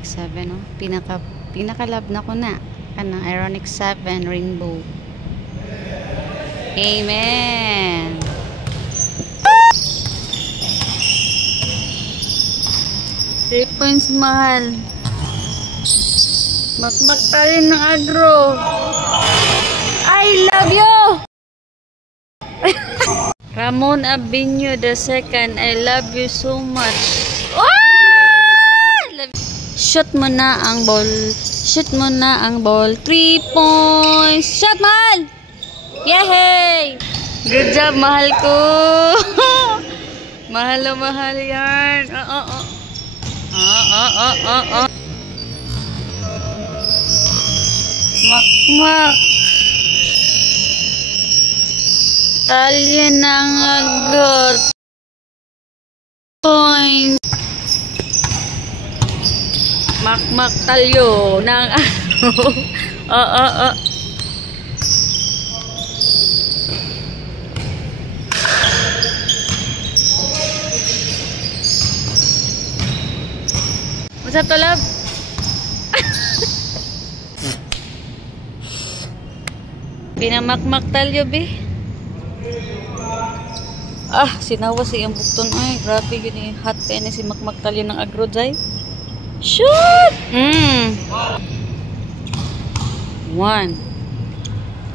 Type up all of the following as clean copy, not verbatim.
Ironic 7, oh. Pinaka-love na ko na. Kanang Ironic 7 Rainbow. Amen. Three points, mahal. Makmak tayo ng agro. I love you! Ramon Abinyo II, I love you so much. Shoot mo na ang ball. Shoot mo na ang ball. 3 points. Shot, mahal! Yay! Good job, mahal ko. Mahal na mahal yan. Makmak. Talya ng agor. Points. Makmak talyo ng What's up, Tolab? Pinamakmak talyo, be. Sinawa si yung bukton. Ay, grabe yun. Hot pen si makmak talyo ng agro, jay. Shoot! 1.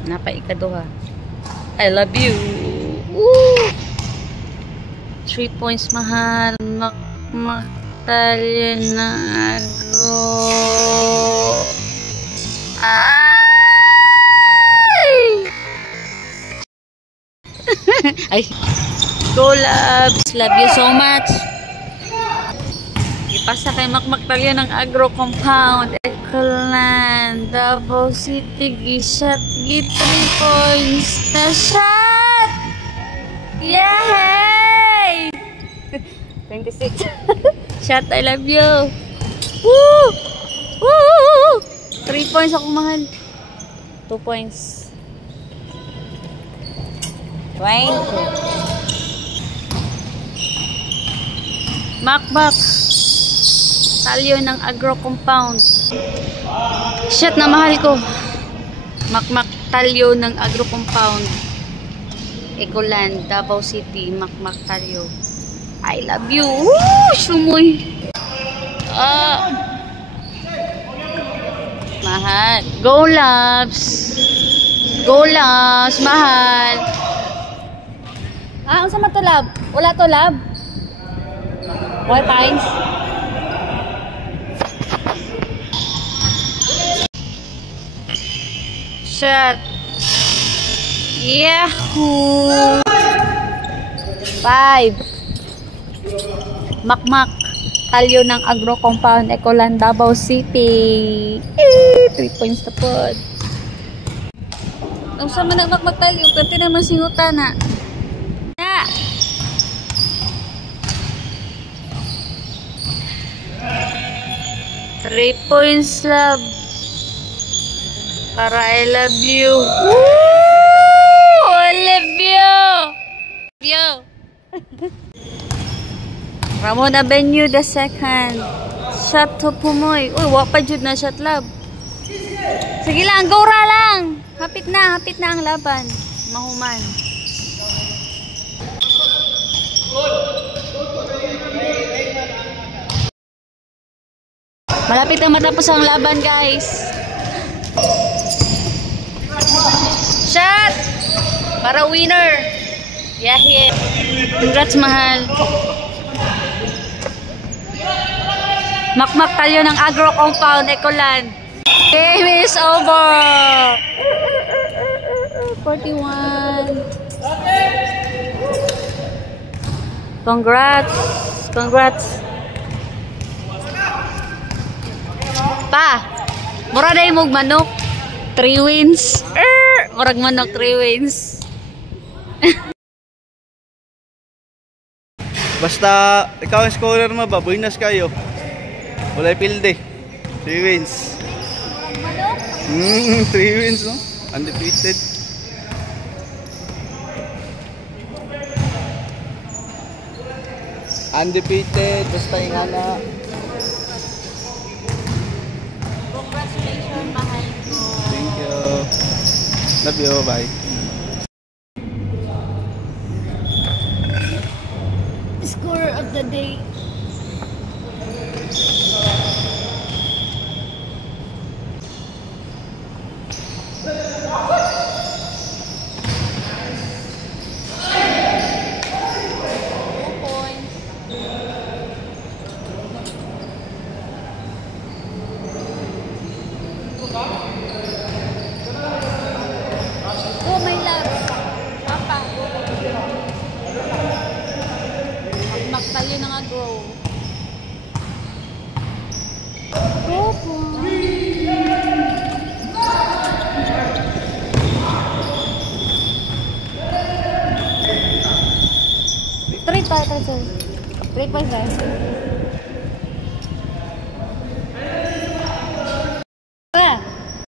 Napaikaduha. I love you. Woo! 3 points, mahal. Makmak talyo ng agro. Ay! Go, loves! Love you so much! Ipasa kay Makmak talyo ng agro compound. Ekulan. Davao City. Gishot. 3 points na shot! Yay! 26. Shot, I love you. Woo! Woo! 3 points ako, mahal. 2 points. 20. Makmak talyo ng agro compound. Shot na, mahal ko. Makmak talyo ng agro compound. Ecoland, Davao City. Makmak talyo. I love you. Woo! Sumoy. Mahal. Go, loves. Go, loves. Mahal. Ang sama to, love? Wala to, love? What times? Shot. Yahoo! 5. Makmak talyo ng agro compound. Ecoland, Davao City. 3 points na po. Ang sama na makmak talyo. Pwede naman singutan na. 3 points, love. Para I love you. Woo! I love you. Yo. Ramon Abinyo II. Shot to pumoy. Uy, wapa jud na shot, love. Sige lang, go ra lang. Hapit na ang laban. Mahuman. Malapit na matapos ang laban, guys. Shot! Para winner. Yahie. Congrats, mahal. Makmak talyo ng agro compound, Ecoland. Game is over. 41. Congrats. Congrats. Pa, mura na yung manok. 3 wins. Murag manok, 3 wins. Basta ikaw ang scorer mo ba, buenas kayo. Wala pilde. 3 wins. 3 wins, no? Undefeated. Undefeated, basta yung ana. Love you, bye. Score of the day. Oh, my love. Papa. Magtalyo na nga, grow. Opo. 3 pa, 3 pa, 3 pa,